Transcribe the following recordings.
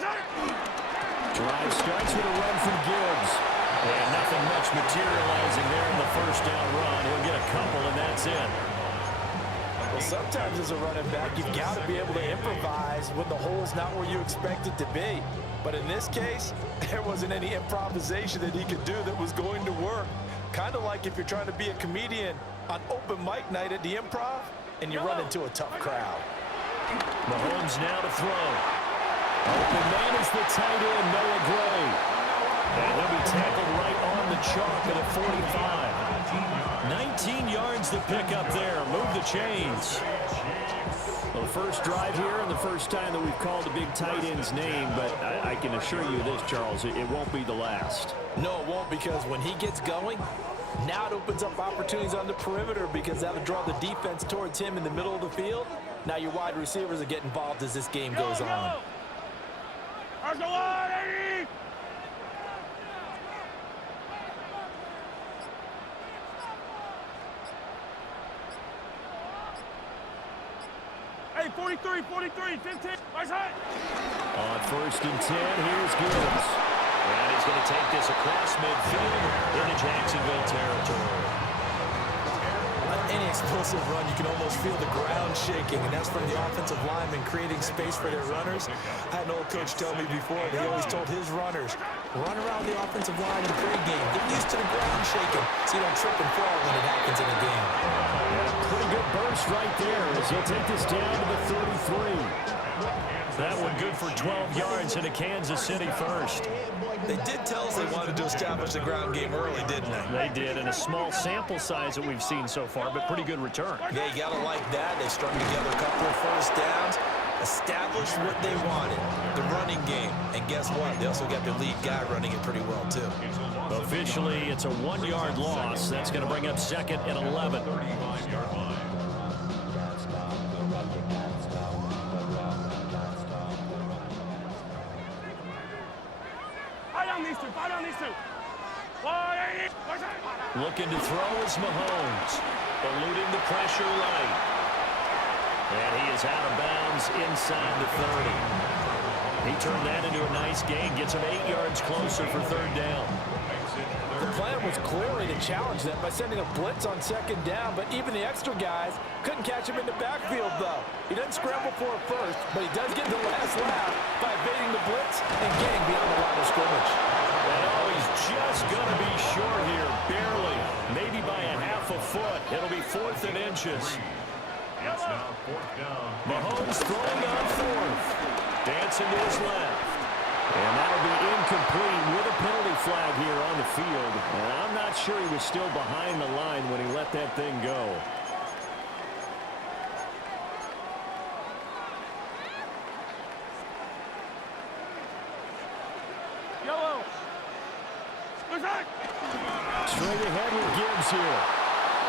Drive starts with a run from Gibbs. And nothing much materializing there in the first down run. He'll get a couple, and that's it. Well, sometimes as a running back, you've got to be able to improvise when the hole's not where you expect it to be. But in this case, there wasn't any improvisation that he could do that was going to work. Kind of like if you're trying to be a comedian on open mic night at the Improv and you run into a tough crowd. Mahomes now to throw. Open man is the tight end, Noah Gray. And he'll be tackled right on the chalk at the 45. 19 yards to pick up there. Move the chains. Well, the first drive here and the first time that we've called a big tight end's name, but I can assure you this, Charles, it won't be the last. No, it won't, because when he gets going, now it opens up opportunities on the perimeter because that'll draw the defense towards him in the middle of the field. Now your wide receivers will get involved as this game goes on. Hey, 43, 15. Nice hit. On first and 10, here's Gibbs. And he's going to take this across midfield into Jacksonville territory. On any explosive run, you can almost feel the ground shaking, and that's from the offensive linemen creating space for their runners. I had an old coach tell me before that he always told his runners, run around the offensive line in pregame. Get used to the ground shaking so you don't trip and fall when it happens in a game. Pretty good burst right there as he'll take this down to the 33. That one good for 12 yards into Kansas City first. They did tell us they wanted to establish the ground game early, didn't they? They did, in a small sample size that we've seen so far, but pretty good return. Yeah, you got to like that. They strung together a couple of first downs, established what they wanted, the running game. And guess what? They also got their lead guy running it pretty well, too. Officially, it's a 1-yard loss. That's going to bring up second and 11. Fight on these two. Looking to throw is Mahomes. Eluding the pressure right. And he is out of bounds inside the 30. He turned that into a nice gain. Gets him 8 yards closer for third down. The plan was clearly to challenge them by sending a blitz on second down, but even the extra guys couldn't catch him in the backfield, though. He doesn't scramble for it first, but he does get the last laugh by evading the blitz and getting beyond the line of scrimmage. And oh, he's just going to be short here, barely, maybe by a half a foot. It'll be 4th and inches. It's now 4th down. Mahomes throwing on 4th. Dancing to his left. And that'll be incomplete with a penalty flag here on the field. And I'm not sure he was still behind the line when he let that thing go. Yellow. Straight ahead with Gibbs here.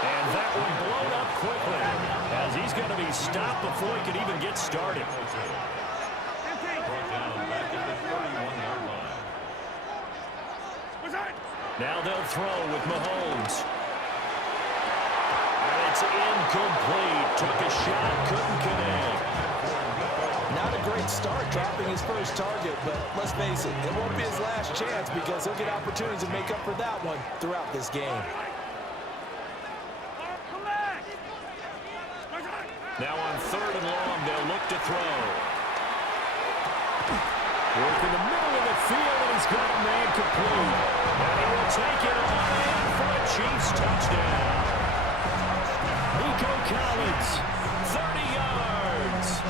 And that one blown up quickly as he's going to be stopped before he could even get started. Brought down back at the 31-yard line. Now they'll throw with Mahomes. And it's incomplete. Took a shot, couldn't connect. Not a great start dropping his first target, but let's face it, it won't be his last chance because he'll get opportunities to make up for that one throughout this game. Now on 3rd and long, they'll look to throw. Work in the middle of the field, and he's got a man complete. And he will take it on in for a Chiefs touchdown. Nico Collins, 30 yards.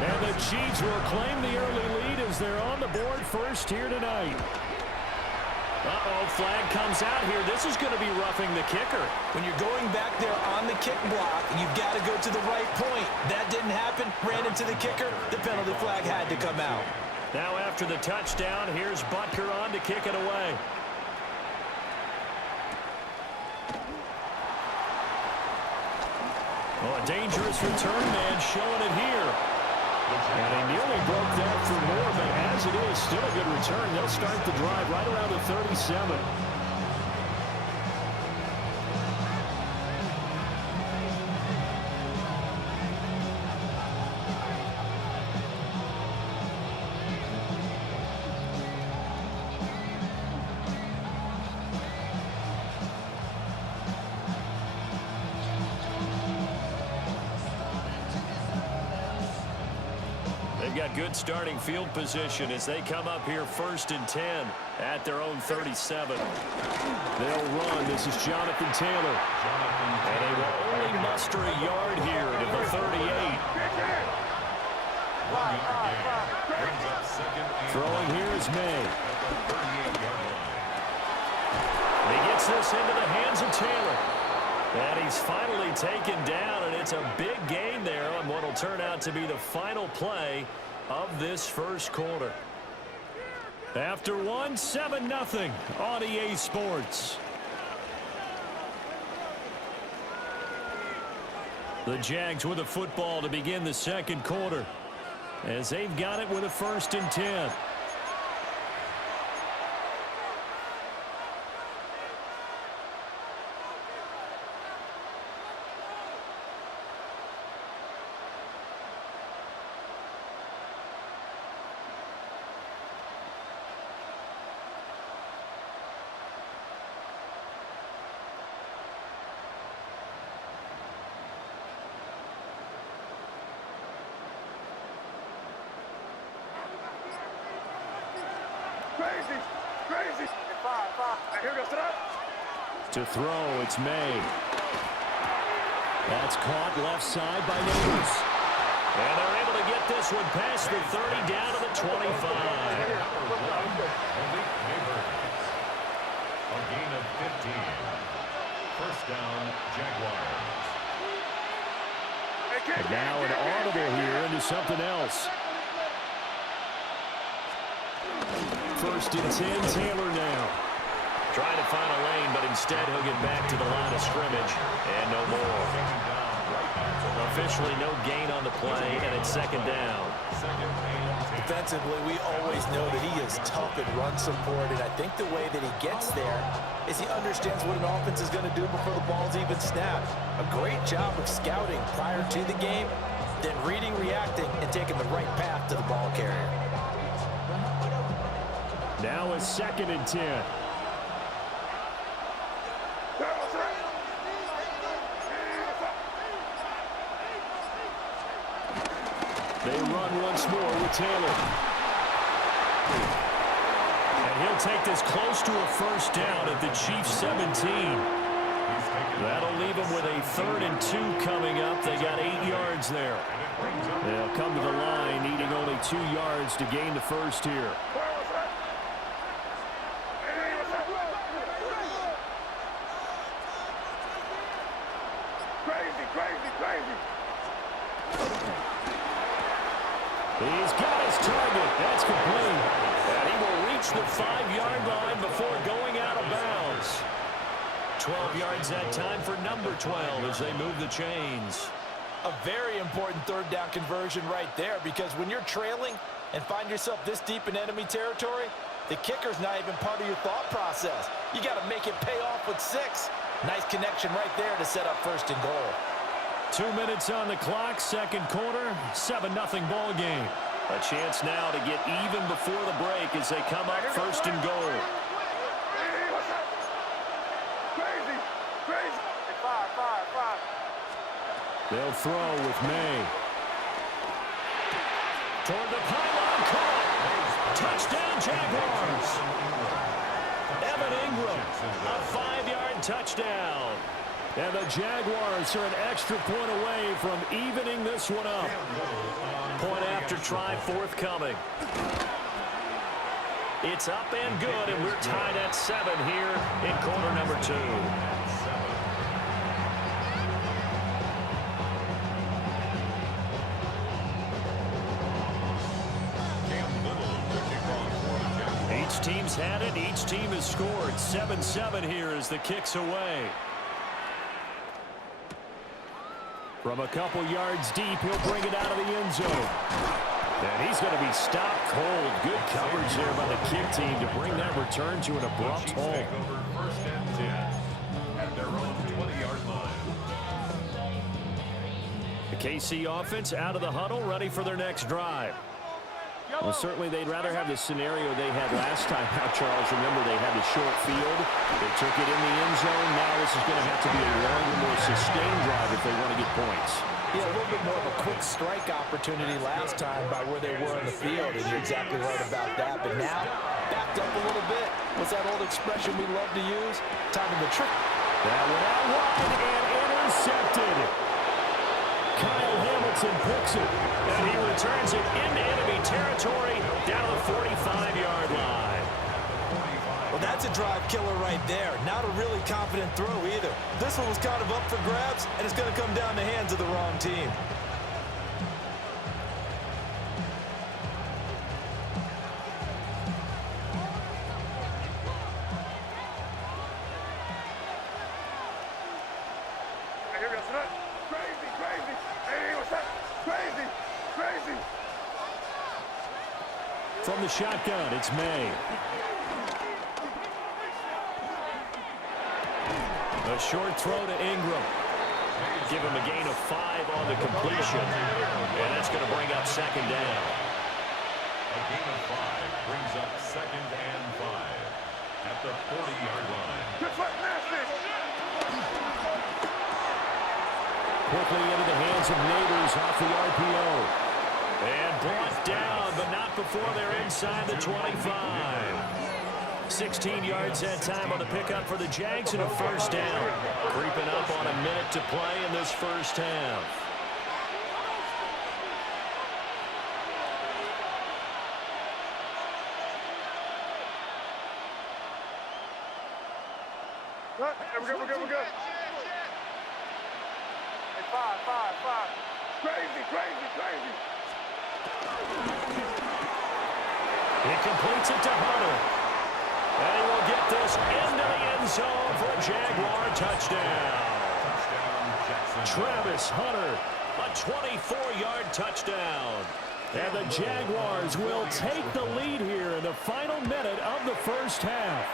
And the Chiefs will claim the early lead as they're on the board first here tonight. Uh-oh, flag comes out here. This is going to be roughing the kicker. When you're going back there on the kick block, you've got to go to the right point. That didn't happen. Ran into the kicker. The penalty flag had to come out. Now after the touchdown, here's Butker on to kick it away. Oh, a dangerous return man showing it here. And he nearly broke that for more, but as it is, still a good return. They'll start the drive right around the 37. They've got good starting field position as they come up here 1st and 10 at their own 37. They'll run. This is Jonathan Taylor. And they will only muster a yard here to the 38. Throwing here is May. He gets this into the hands of Taylor. And he's finally taken down, and it's a big gain there on what will turn out to be the final play of this first quarter. After one, 7-0 on EA Sports. The Jags with the football to begin the second quarter as they've got it with a 1st and 10. Crazy. Five. Here goes to that. To throw, it's May. That's caught left side by Neighbors. And they're able to get this one past the 30 down to the 25. A gain of 15. First down, Jaguars. And now an audible here into something else. 1st and 10, Taylor now. Trying to find a lane, but instead he'll get back to the line of scrimmage. And no more. Officially no gain on the play, and it's 2nd down. Defensively, we always know that he is tough at run support, and I think the way that he gets there is he understands what an offense is going to do before the ball's even snapped. A great job of scouting prior to the game, then reading, reacting, and taking the right path to the ball carrier. Now a 2nd and 10. They run once more with Taylor. And he'll take this close to a 1st down at the Chiefs 17. That'll leave them with a 3rd and 2 coming up. They got 8 yards there. They'll come to the line needing only 2 yards to gain the 1st here. Crazy. He's got his target. That's complete. And he will reach the 5-yard line before going out of bounds. 12 yards that time for number 12 as they move the chains. A very important 3rd down conversion right there, because when you're trailing and find yourself this deep in enemy territory, the kicker's not even part of your thought process. You got to make it pay off with 6. Nice connection right there to set up 1st and goal. 2 minutes on the clock, 2nd quarter, 7-0 ball game. A chance now to get even before the break as they come up 1st and goal. Crazy. Five. They'll throw with May. Toward the pylon, caught. Touchdown, Jaguars. Evan Ingram, a 5-yard touchdown. And the Jaguars are an extra point away from evening this one up. Point after try forthcoming. It's up and good, and we're tied at 7 here in quarter number 2. Each team's had it. Each team has scored. 7-7 here as the kick's away. From a couple yards deep, he'll bring it out of the end zone. And he's going to be stopped cold. Good coverage there by the kick team to bring that return to an abrupt halt. First and 10 at their own 20-yard line. The KC offense out of the huddle, ready for their next drive. Well, certainly they'd rather have the scenario they had last time out, Charles. Remember, they had the short field. They took it in the end zone. Now this is going to have to be a longer, more sustained drive if they want to get points. Yeah, a little bit more of a quick strike opportunity last time by where they were in the field, and you're exactly right about that. But now, backed up a little bit. What's that old expression we love to use? Time to the trick. That one out wide and intercepted. Kyle Hamilton picks it, and he returns it into enemy territory down the 45-yard line. Well, that's a drive killer right there. Not a really confident throw either. This one was kind of up for grabs, and it's going to come down the hands of the wrong team. Here we go. Crazy, crazy. Hey, what's that? Crazy, crazy. From the shotgun, it's May. A short throw to Ingram. Give him a gain of 5 on the completion. And that's going to bring up second down. A gain of 5 brings up 2nd and 5 at the 40-yard line. Just like nasty. Quickly into the hands of Neighbors off the RPO. And brought down, but not before they're inside the 25. 16 yards that time on the pickup for the Jags and a first down. Creeping up on a minute to play in this first half. We're good, we're good, we're good. Hey, five. Crazy, crazy, crazy. He completes it to Hunter. And he will get this into the end zone for a Jaguar touchdown. Travis Hunter, a 24-yard touchdown. And the Jaguars will take the lead here in the final minute of the first half.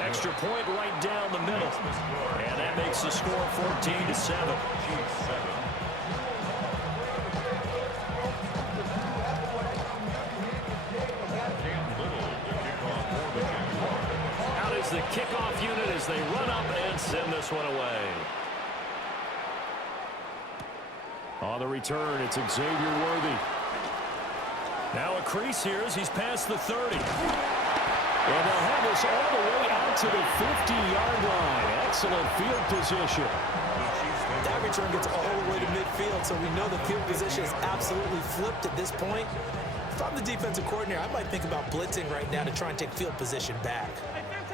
Extra point right down the middle. And that makes the score 14-7. The kickoff unit as they run up and send this one away. On the return, it's Xavier Worthy. Now a crease here as he's past the 30. And they'll have this all the way out to the 50-yard line. Excellent field position. That return gets all the way to midfield, so we know the field position is absolutely flipped at this point. If I'm the defensive coordinator, I might think about blitzing right now to try and take field position back.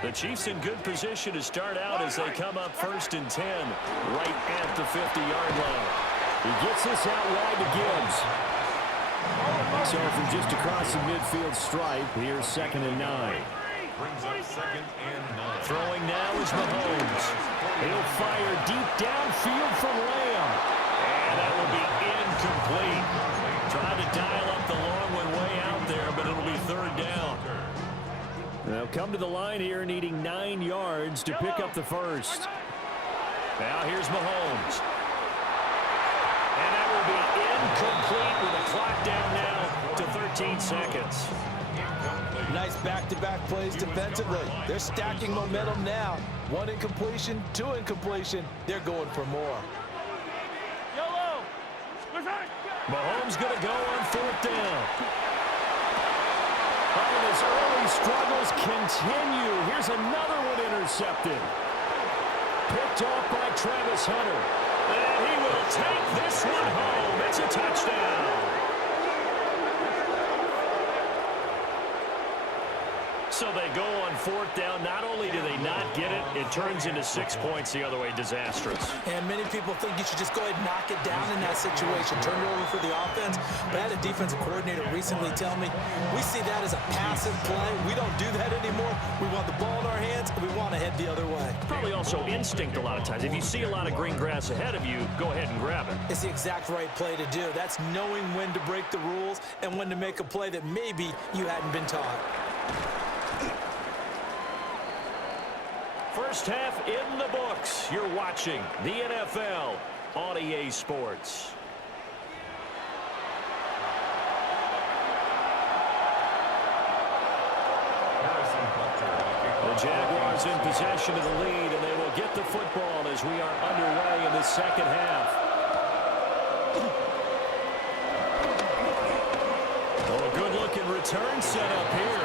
The Chiefs in good position to start out as they come up 1st and 10 right at the 50-yard line. He gets this out wide to Gibbs. So from just across the midfield stripe, here's 2nd and 9. Brings up 2nd and 9. Throwing now is Mahomes. He'll fire deep downfield from Lamb. And that will be incomplete. Trying to dial up the long one way out there, but it'll be 3rd down. They'll come to the line here needing 9 yards to pick up the first. Now here's Mahomes. And that will be incomplete with the clock down now to 13 seconds. Nice back-to-back plays defensively. They're stacking momentum now. 1 incompletion, 2 incompletion. They're going for more. Mahomes going to go on 4th down. And his early struggles continue. Here's another one intercepted. Picked off by Travis Hunter. And he will take this one home. It's a touchdown. So they go on 4th down. Not only do they not get it, it turns into 6 points the other way. Disastrous. And many people think you should just go ahead and knock it down in that situation. Turn it over for the offense. But I had a defensive coordinator recently tell me, we see that as a passive play. We don't do that anymore. We want the ball in our hands, and we want to head the other way. Probably also instinct a lot of times. If you see a lot of green grass ahead of you, go ahead and grab it. It's the exact right play to do. That's knowing when to break the rules and when to make a play that maybe you hadn't been taught. First half in the books. You're watching the NFL on EA Sports. Jaguars in possession of the lead, and they will get the football as we are underway in the second half. Oh, a good-looking return set up here.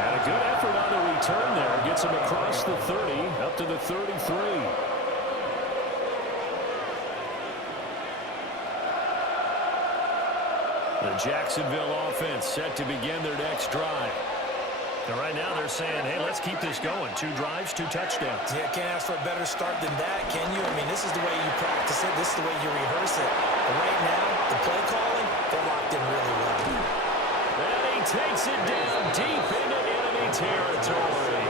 And a good effort on the return there. Gets him across the 30, up to the 33. The Jacksonville offense set to begin their next drive. And right now they're saying, hey, let's keep this going. 2 drives, 2 touchdowns. Yeah, can't ask for a better start than that, can you? I mean, this is the way you practice it. This is the way you rehearse it. But right now, the play calling, they're locked in really well. And he takes it down deep into enemy territory.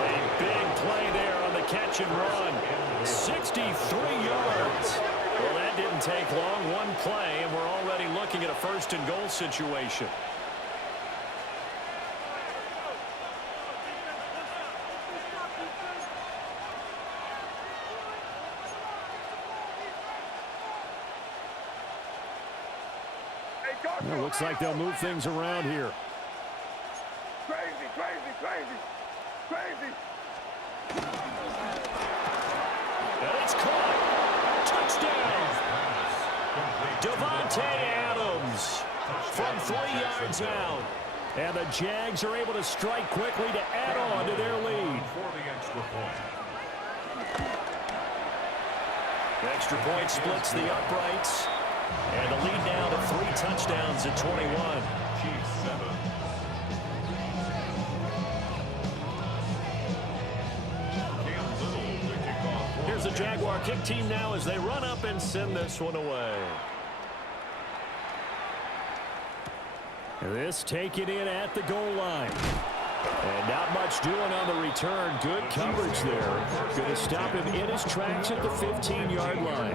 A big play there on the catch and run. 63 yards. Well, that didn't take long. 1 play, and we're already looking at a 1st and goal situation. Well, looks like they'll move things around here. Crazy, crazy, crazy, crazy. And it's caught. Touchdown. Devontae Adams from 3 yards out. And the Jags are able to strike quickly to add on to their lead. For the extra point. The extra point splits the uprights. And the lead now to 3 touchdowns at 21. Chiefs 7. Here's the Jaguar kick team now as they run up and send this one away. This taken in at the goal line. And not much doing on the return. Good coverage there. Going to stop him in his tracks at the 15-yard line.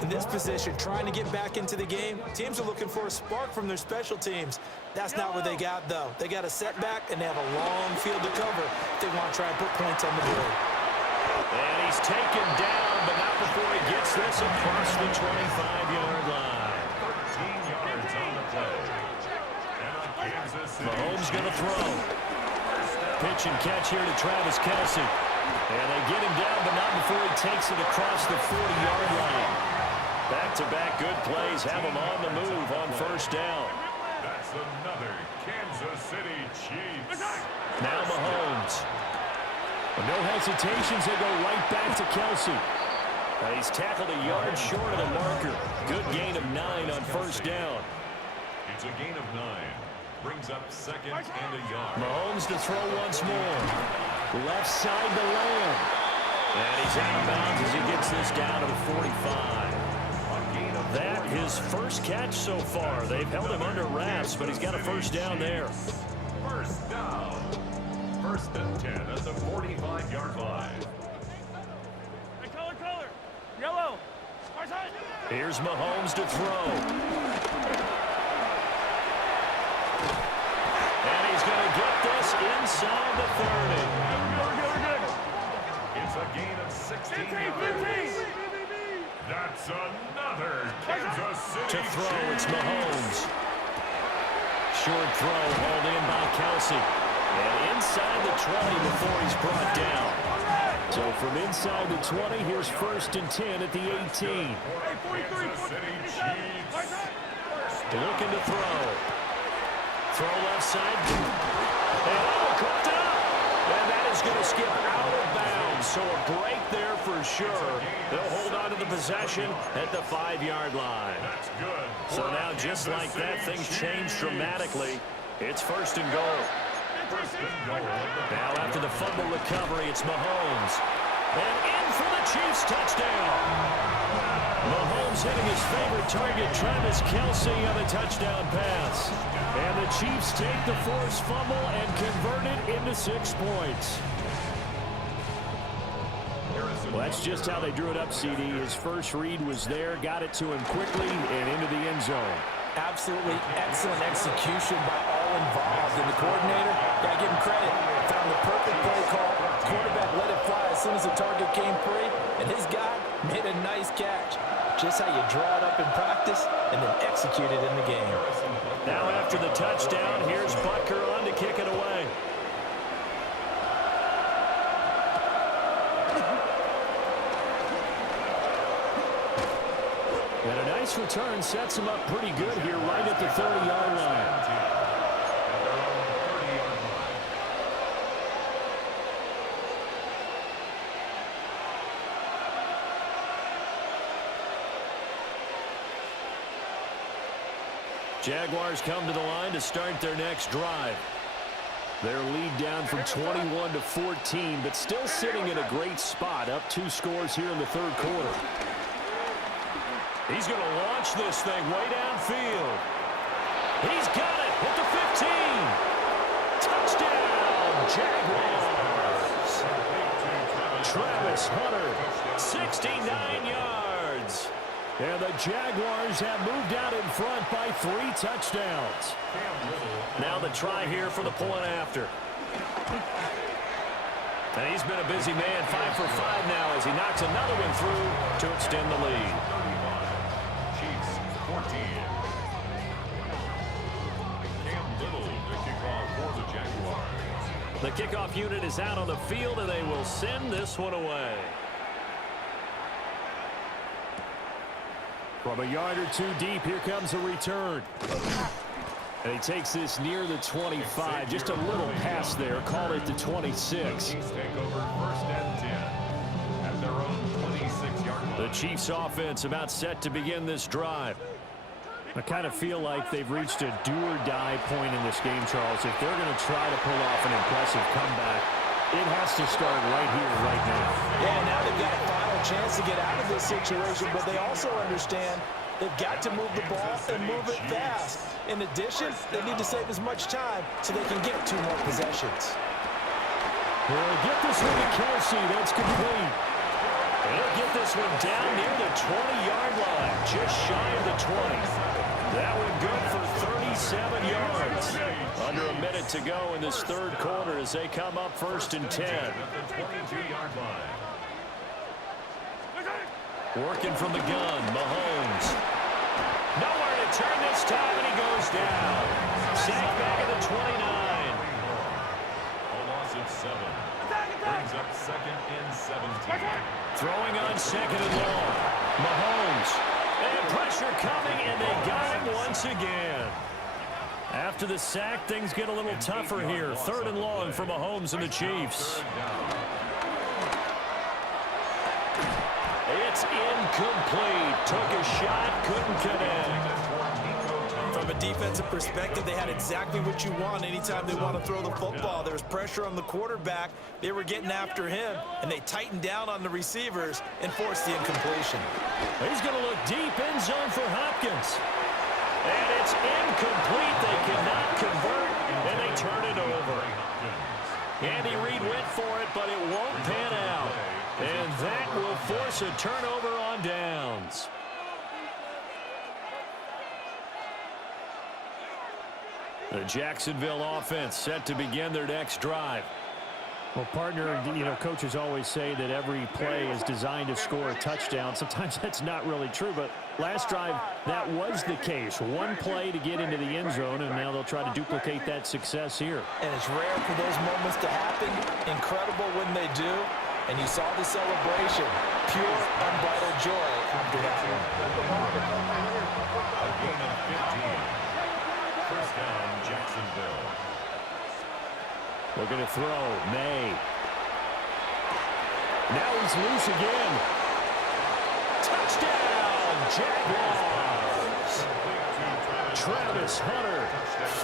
In this position, trying to get back into the game, teams are looking for a spark from their special teams. That's not what they got, though. They got a setback, and they have a long field to cover if they want to try and put points on the board. And he's taken down, but not before he gets this across the 25-yard line. 13 yards on the play. And on Kansas City. Mahomes going to throw. Pitch and catch here to Travis Kelce. And they get him down, but not before he takes it across the 40-yard line. Back-to-back good plays have him on the move on 1st down. That's another Kansas City Chiefs. Now Mahomes. No hesitations, they go right back to Kelce. He's tackled a yard short of the marker. Good gain of 9 on 1st down. It's a gain of 9. Brings up 2nd and a yard. Mahomes to throw once more. Left side to Lamb. And he's out of bounds as he gets this down to the 45. That his 1st catch so far. They've held him under wraps, but he's got a 1st down there. 1st down. 1st and 10 at the 45-yard line. Hey, color. Yellow. Here's Mahomes to throw. And he's going to get this inside the 30. It's a gain of 16 yards. That's another Kansas City To throw, Chiefs. it's Mahomes. Short throw hauled in by Kelce. And inside the 20 before he's brought down. So from inside the 20, here's 1st and 10 at the 18. Kansas City Chiefs. Looking to throw. Throw left side. And cooked it up. And that is going to skip out of bounds. So a break there for sure. They'll hold on to the possession at the 5-yard line. That's good. So now just like that, things change dramatically. It's 1st and goal. Now after the fumble recovery, it's Mahomes. And in for the Chiefs touchdown. Mahomes hitting his favorite target, Travis Kelce, on the touchdown pass. And the Chiefs take the forced fumble and convert it into 6 points. Well, that's just how they drew it up, CD. His first read was there, got it to him quickly and into the end zone. Absolutely excellent execution by all involved. And the coordinator, got to give him credit, found the perfect play call. Quarterback let it fly as soon as the target came free, and his guy made a nice catch. Just how you draw it up in practice and then execute it in the game. Now after the touchdown, here's Butker on to kick it away. this return sets him up pretty good here right at the 30-yard line. Jaguars come to the line to start their next drive. Their lead down from 21 to 14, but still sitting in a great spot, up 2 scores here in the third quarter. He's going to launch this thing way downfield. He's got it at the 15. Touchdown, Jaguars. Travis Hunter, 69 yards. And the Jaguars have moved out in front by 3 touchdowns. Now the try here for the point after. And he's been a busy man, 5 for 5 now as he knocks another one through to extend the lead. Chiefs 14. Cam Little, the kickoff for the Jaguars. The kickoff unit is out on the field, and they will send this one away. From a yard or 2 deep, here comes a return. And he takes this near the 25. Just a little pass there. Call it the 26. Chiefs take over 1st and 10 at their own 26-yard line. The Chiefs offense about set to begin this drive. I kind of feel like they've reached a do-or-die point in this game, Charles. If they're going to try to pull off an impressive comeback, it has to start right here, right now. Yeah, now they've got a final chance to get out of this situation, but they also understand they've got to move the ball and move it fast. In addition, they need to save as much time so they can get 2 more possessions. Well, get this one to Kelsey. That's complete. And he'll get this one down near the 20-yard line, just shy of the 20. That one good for 37 yards. Under a minute to go in this third quarter as they come up 1st and 10. At the 22-yard line. Working from the gun, Mahomes. Nowhere to turn this time, and he goes down. Sacked back at the 29. A loss of 7. Brings up 2nd and 17. Throwing on 2nd and long. Mahomes. And pressure coming, and they got him once again. After the sack, things get a little tougher here. 3rd and long for Mahomes and the Chiefs. It's incomplete. Took a shot, couldn't connect. From a defensive perspective, they had exactly what you want anytime they want to throw the football. There was pressure on the quarterback. They were getting after him, and they tightened down on the receivers and forced the incompletion. He's going to look deep end zone for Hopkins. And it's incomplete. They cannot convert, and they turn it over. Andy Reid went for it, but it won't pan out. And that will force a turnover on downs. The Jacksonville offense set to begin their next drive. Well, partner, coaches always say that every play is designed to score a touchdown. Sometimes that's not really true, but last drive, that was the case. One play to get into the end zone, and now they'll try to duplicate that success here. And it's rare for those moments to happen. Incredible when they do. And you saw the celebration. Pure, unbridled joy after that one. A gain of 15. 1st down, Jacksonville. Looking to throw. May. Now he's loose again. Touchdown, Jaguars. Travis Hunter,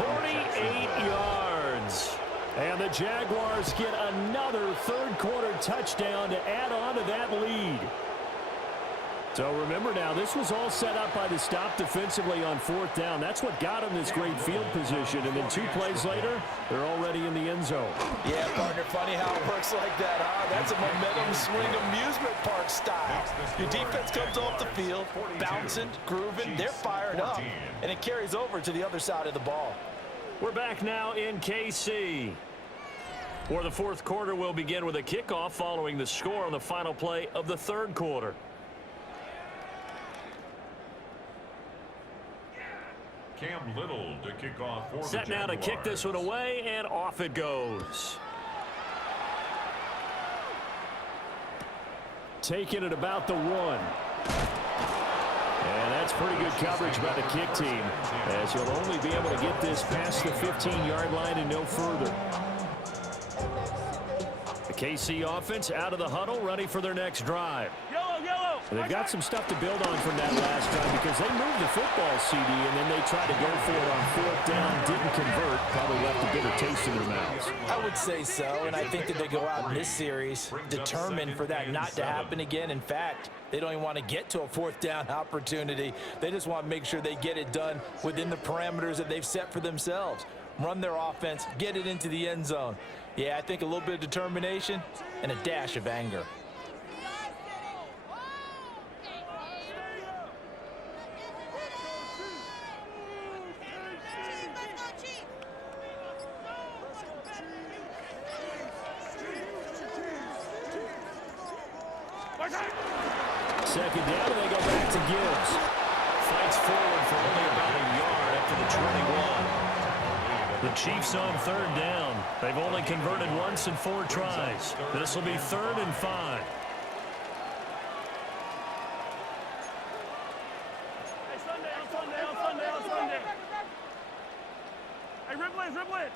48 yards. And the Jaguars get another third quarter touchdown to add on to that lead. So remember now, this was all set up by the stop defensively on 4th down. That's what got them this great field position. And then 2 plays later, they're already in the end zone. Yeah, partner, funny how it works like that, huh? That's a momentum swing amusement park style. Your defense comes off the field, bouncing, grooving, they're fired up. And it carries over to the other side of the ball. We're back now in KC. For the 4th quarter, we'll begin with a kickoff following the score on the final play of the 3rd quarter. Cam Little to kick off for Set the now to kick this one away, and off it goes. Taking it about the 1. And that's pretty good coverage by the kick team, as you'll only be able to get this past the 15-yard line and no further. The KC offense out of the huddle, ready for their next drive. They've got some stuff to build on from that last drive because they moved the football, CD, and then they tried to go for it on 4th down, didn't convert, probably left a bitter taste in their mouths. I would say so, and I think that they go out in this series determined for that not to happen again. In fact, they don't even want to get to a 4th down opportunity. They just want to make sure they get it done within the parameters that they've set for themselves. Run their offense, get it into the end zone. Yeah, I think a little bit of determination and a dash of anger. Second down, and they go back to Gibbs. Fights forward for only about a yard after the 21. The Chiefs on 3rd down. They've only converted once in 4 tries. This will be 3rd and 5. Hey, Sunday. Hey, dribble it.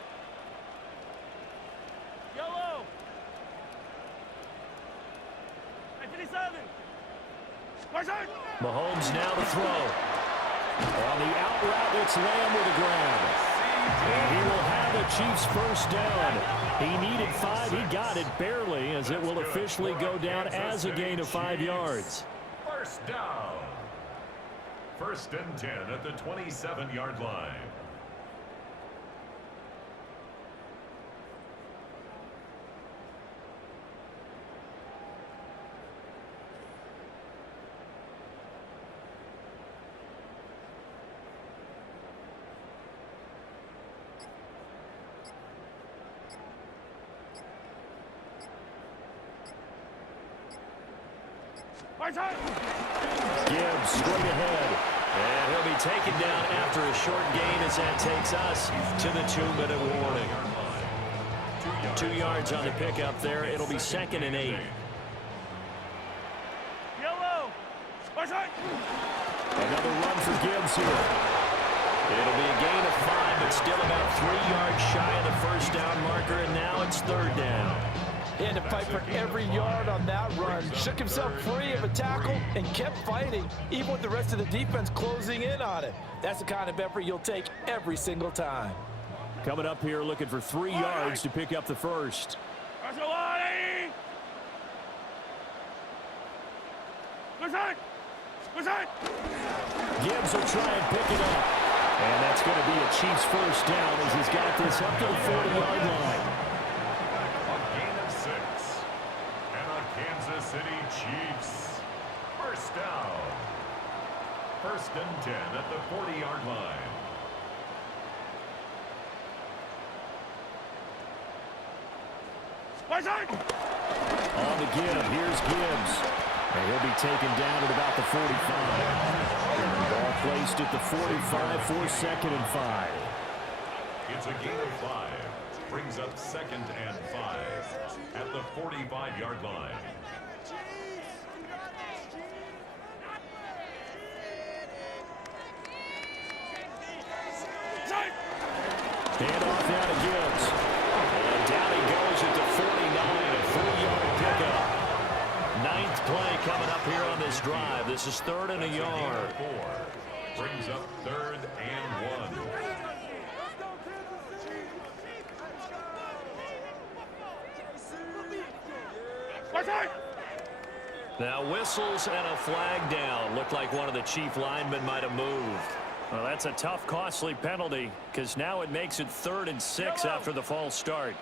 Yellow. Hey, 57. Mahomes now to throw. On the out route, it's Lamb with a grab. And he will have a Chiefs first down. He needed 5. He got it barely, as it will officially go down as a gain of 5 yards. First down. 1st and 10 at the 27-yard line. Gibbs straight ahead. And he'll be taken down after a short gain as that takes us to the 2-minute warning. 2 yards on the pickup there. It'll be 2nd and 8. Another run for Gibbs here. It'll be a gain of 5, but still about 3 yards shy of the first down marker, and now it's 3rd down. He had to fight for every yard on that run. Shook himself free of a tackle and kept fighting, even with the rest of the defense closing in on it. That's the kind of effort you'll take every single time. Coming up here looking for 3 yards to pick up the first. Gibbs will try and pick it up. And that's going to be a Chiefs first down as he's got this up to the 40-yard line. Kansas City Chiefs. First down. 1st and 10 at the 40-yard line. On the give, here's Gibbs. And he'll be taken down at about the 45. Ball placed at the 45 for 2nd and 5. It's a gain of 5. Brings up 2nd and 5 at the 45-yard line. Hand off now to Gibbs. And down he goes at the 49, a 3-yard pickup. 9th play coming up here on this drive. This is 3rd and a yard. 4 brings up 3rd and 1. Now whistles and a flag down. Looked like one of the Chief linemen might have moved. Well, that's a tough, costly penalty because now it makes it 3rd and 6 after the false start.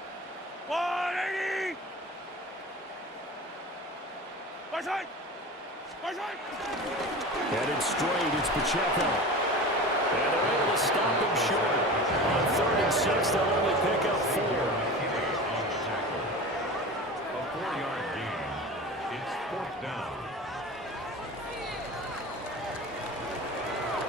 180! Headed straight, it's Pacheco. And they're able to stop him short. On 3rd and 6, they'll only pick up 4. A 4-yard gain. It's 4th down.